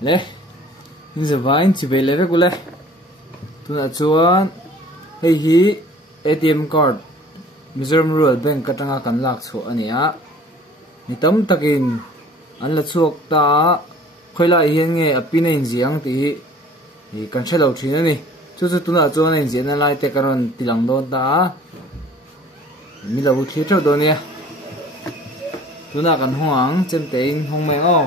le in giờ vain chỉ về lấy về cule tu na chuan hei hi ATM card Mizoram Rural Bank katanga kan lak chu ania ni tam takin an la chuak ta khoila hian nge apina in jiang ti hi kan thelo thin ani chu chu tu na chuan in jian lai te karon tilang don ta mi lo thi tho do nia tu na kan hoang chem te in hong me o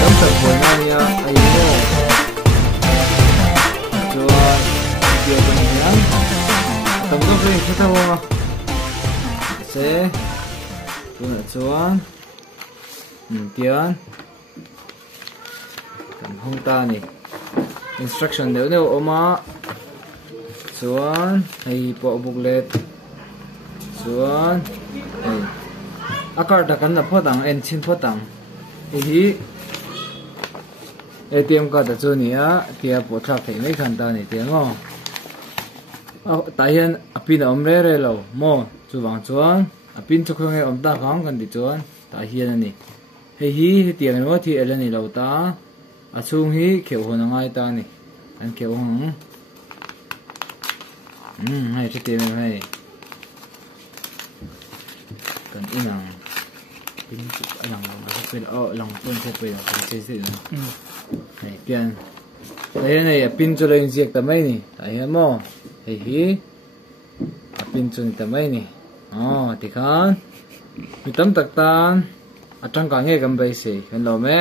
tam tak hoi na nia ai mo chuan dia kan hian tam do ri thi tho ma se tu na chuan tian kan hong ta ni instruction deu oma chuan hei po booklet chuan hei akar ta kan na photang en chin photang hi ATM card ta chu nia tia po thak thei mai khan ta ni tiango ta hian apin om re lo mo chu wang chuan apin chu khong e om ta khang kan ti chuan ta hian ani hei hi tiang no thi elani lo ta achung hi kheu hon ngai ta ni an kheu hong hai thi te mai kan inang pin chu anang lo ma pe o lang pon se pe kan se se nei pian đây này pin cho lên diệt tầm ấy nè thấy mo thì hi pin cho tầm ấy nè thì khan mi tấm tạc tan ở trong cả nghe cầm bay xì kan lo me